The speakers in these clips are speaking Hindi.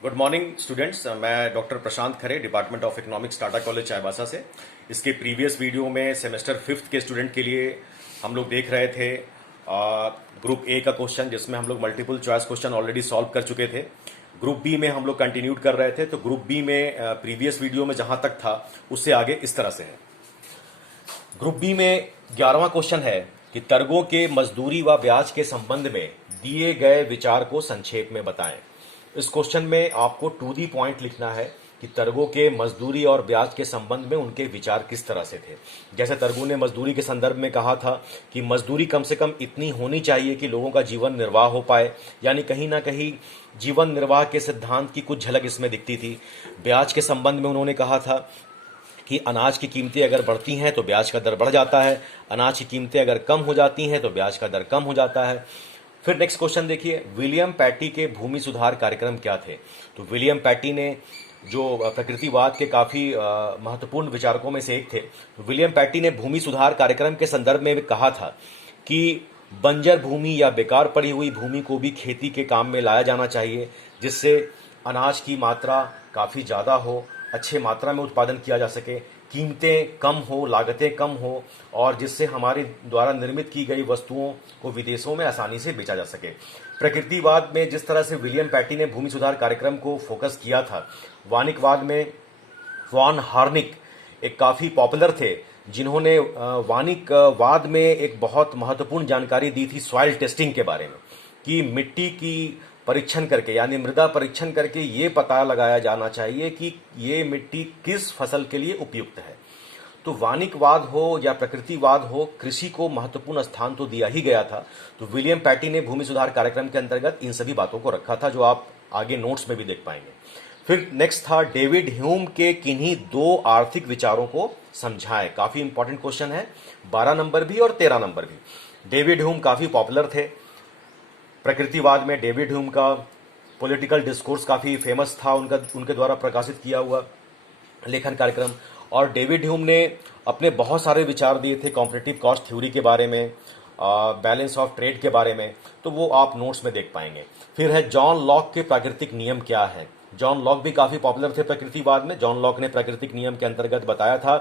Good morning students. मैं doctor Prashant Khare, department of economics, Tata college Chaibasa से। इसके प्रीवियस वीडियो में सेमेस्टर फिफ्थ के स्टूडेंट के लिए हम लोग देख रहे थे ग्रुप ए का क्वेश्चन, जिसमें हम लोग multiple choice question already solve कर चुके थे। ग्रुप बी में हम लोग कंटिन्यूड कर रहे थे। तो ग्रुप बी में प्रीवियस वीडियो में जहां तक था उससे आगे इस तरह से है। ग्रुप बी में 11वां क्वेश्चन है कि तर्गों के मजदूरी व ब्याज के संबंध में दिए गए विचार को संक्षेप में बताएं। इस क्वेश्चन में आपको टू दी पॉइंट लिखना है कि तर्गों के मजदूरी और ब्याज के संबंध में उनके विचार किस तरह से थे। जैसे तर्गों ने मजदूरी के संदर्भ में कहा था कि मजदूरी कम से कम इतनी होनी चाहिए कि लोगों का जीवन निर्वाह हो पाए, यानी कहीं ना कहीं जीवन निर्वाह के सिद्धांत की कुछ झलक इसमें दिखती थी। ब्याज के संबंध में उन्होंने कहा था कि अनाज की कीमतें अगर बढ़ती हैं तो ब्याज का दर बढ़ जाता है, अनाज की कीमतें अगर कम हो जाती हैं तो ब्याज का दर कम हो जाता है। फिर नेक्स्ट क्वेश्चन देखिए, विलियम पैटी के भूमि सुधार कार्यक्रम क्या थे। तो विलियम पैटी ने, जो प्रकृतिवाद के काफ़ी महत्वपूर्ण विचारकों में से एक थे, तो विलियम पैटी ने भूमि सुधार कार्यक्रम के संदर्भ में कहा था कि बंजर भूमि या बेकार पड़ी हुई भूमि को भी खेती के काम में लाया जाना चाहिए, जिससे अनाज की मात्रा काफ़ी ज़्यादा हो, अच्छे मात्रा में उत्पादन किया जा सके, कीमतें कम हो, लागतें कम हो, और जिससे हमारे द्वारा निर्मित की गई वस्तुओं को विदेशों में आसानी से बेचा जा सके। प्रकृतिवाद में जिस तरह से विलियम पैटी ने भूमि सुधार कार्यक्रम को फोकस किया था, वानिकवाद में वॉन हार्निक एक काफ़ी पॉपुलर थे, जिन्होंने वानिकवाद में एक बहुत महत्वपूर्ण जानकारी दी थी सॉइल टेस्टिंग के बारे में, कि मिट्टी की परीक्षण करके, यानी मृदा परीक्षण करके ये पता लगाया जाना चाहिए कि ये मिट्टी किस फसल के लिए उपयुक्त है। तो वानिकवाद हो या प्रकृतिवाद हो, कृषि को महत्वपूर्ण स्थान तो दिया ही गया था। तो विलियम पैटी ने भूमि सुधार कार्यक्रम के अंतर्गत इन सभी बातों को रखा था, जो आप आगे नोट्स में भी देख पाएंगे। फिर नेक्स्ट था डेविड ह्यूम के किन्हीं दो आर्थिक विचारों को समझाएं। काफी इंपॉर्टेंट क्वेश्चन है, 12 नंबर भी और 13 नंबर भी। डेविड ह्यूम काफी पॉपुलर थे प्रकृतिवाद में। डेविड ह्यूम का पॉलिटिकल डिस्कोर्स काफ़ी फेमस था, उनके द्वारा प्रकाशित किया हुआ लेखन कार्यक्रम। और डेविड ह्यूम ने अपने बहुत सारे विचार दिए थे कॉम्पिटिटिव कॉस्ट थ्योरी के बारे में, बैलेंस ऑफ ट्रेड के बारे में, तो वो आप नोट्स में देख पाएंगे। फिर है जॉन लॉक के प्राकृतिक नियम क्या है। जॉन लॉक भी काफ़ी पॉपुलर थे प्रकृतिवाद में। जॉन लॉक ने प्राकृतिक नियम के अंतर्गत बताया था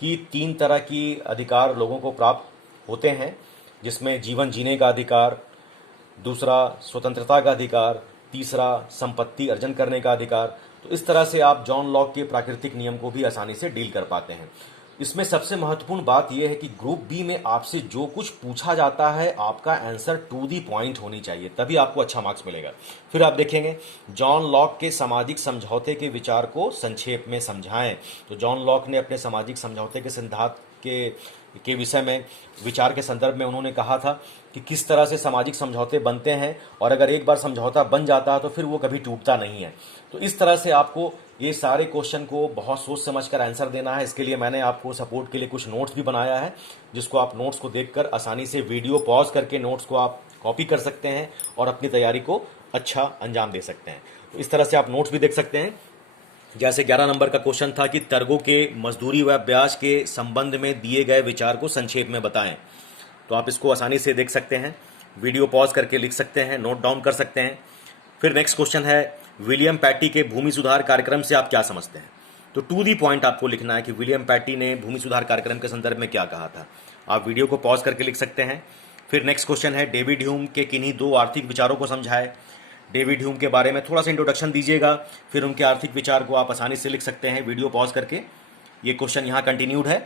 कि 3 तरह की अधिकार लोगों को प्राप्त होते हैं, जिसमें जीवन जीने का अधिकार, दूसरा स्वतंत्रता का अधिकार, तीसरा संपत्ति अर्जन करने का अधिकार। तो इस तरह से आप जॉन लॉक के प्राकृतिक नियम को भी आसानी से डील कर पाते हैं। इसमें सबसे महत्वपूर्ण बात यह है कि ग्रुप बी में आपसे जो कुछ पूछा जाता है, आपका आंसर टू दी पॉइंट होनी चाहिए, तभी आपको अच्छा मार्क्स मिलेगा। फिर आप देखेंगे जॉन लॉक के सामाजिक समझौते के विचार को संक्षेप में समझाएं। तो जॉन लॉक ने अपने सामाजिक समझौते के सिद्धांत के विषय में, विचार के संदर्भ में उन्होंने कहा था कि किस तरह से सामाजिक समझौते बनते हैं, और अगर एक बार समझौता बन जाता है तो फिर वो कभी टूटता नहीं है। तो इस तरह से आपको ये सारे क्वेश्चन को बहुत सोच समझकर आंसर देना है। इसके लिए मैंने आपको सपोर्ट के लिए कुछ नोट्स भी बनाया है, जिसको आप नोट्स को देखकर आसानी से वीडियो पॉज करके नोट्स को आप कॉपी कर सकते हैं और अपनी तैयारी को अच्छा अंजाम दे सकते हैं। तो इस तरह से आप नोट्स भी देख सकते हैं। जैसे 11 नंबर का क्वेश्चन था कि तर्गों के मजदूरी व ब्याज के संबंध में दिए गए विचार को संक्षेप में बताएं। तो आप इसको आसानी से देख सकते हैं, वीडियो पॉज करके लिख सकते हैं, नोट डाउन कर सकते हैं। फिर नेक्स्ट क्वेश्चन है, विलियम पैटी के भूमि सुधार कार्यक्रम से आप क्या समझते हैं। तो टू दी पॉइंट आपको लिखना है कि विलियम पैटी ने भूमि सुधार कार्यक्रम के संदर्भ में क्या कहा था। आप वीडियो को पॉज करके लिख सकते हैं। फिर नेक्स्ट क्वेश्चन है, डेविड ह्यूम के किन्हीं दो आर्थिक विचारों को समझाए। डेविड ह्यूम के बारे में थोड़ा सा इंट्रोडक्शन दीजिएगा, फिर उनके आर्थिक विचार को आप आसानी से लिख सकते हैं वीडियो पॉज करके। ये क्वेश्चन यहां कंटिन्यूड है।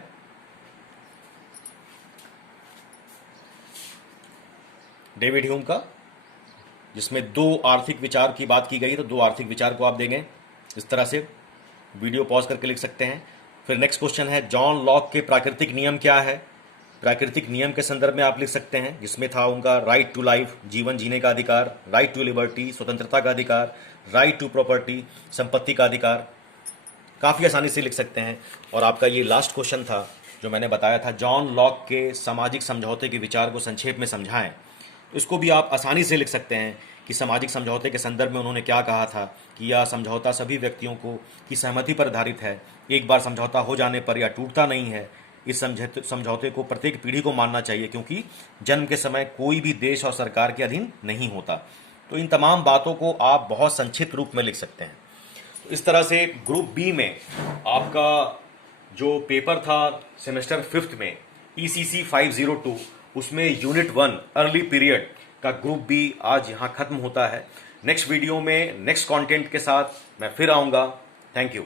डेविड ह्यूम का, जिसमें 2 आर्थिक विचार की बात की गई, तो 2 आर्थिक विचार को आप देंगे इस तरह से, वीडियो पॉज करके लिख सकते हैं। फिर नेक्स्ट क्वेश्चन है, जॉन लॉक के प्राकृतिक नियम क्या है। प्राकृतिक नियम के संदर्भ में आप लिख सकते हैं, जिसमें था उनका राइट टू लाइफ, जीवन जीने का अधिकार, राइट टू लिबर्टी, स्वतंत्रता का अधिकार, राइट टू प्रॉपर्टी, संपत्ति का अधिकार। काफ़ी आसानी से लिख सकते हैं। और आपका ये लास्ट क्वेश्चन था जो मैंने बताया था, जॉन लॉक के सामाजिक समझौते के विचार को संक्षेप में समझाएं। इसको भी आप आसानी से लिख सकते हैं कि सामाजिक समझौते के संदर्भ में उन्होंने क्या कहा था, कि यह समझौता सभी व्यक्तियों को की सहमति पर आधारित है, एक बार समझौता हो जाने पर यह टूटता नहीं है। इस समझौते को प्रत्येक पीढ़ी को मानना चाहिए, क्योंकि जन्म के समय कोई भी देश और सरकार के अधीन नहीं होता। तो इन तमाम बातों को आप बहुत संक्षिप्त रूप में लिख सकते हैं। तो इस तरह से ग्रुप बी में आपका जो पेपर था सेमेस्टर 5th में ECC 502, उसमें यूनिट 1 अर्ली पीरियड का ग्रुप बी आज यहाँ खत्म होता है। नेक्स्ट वीडियो में नेक्स्ट कंटेंट के साथ मैं फिर आऊँगा। Thank you.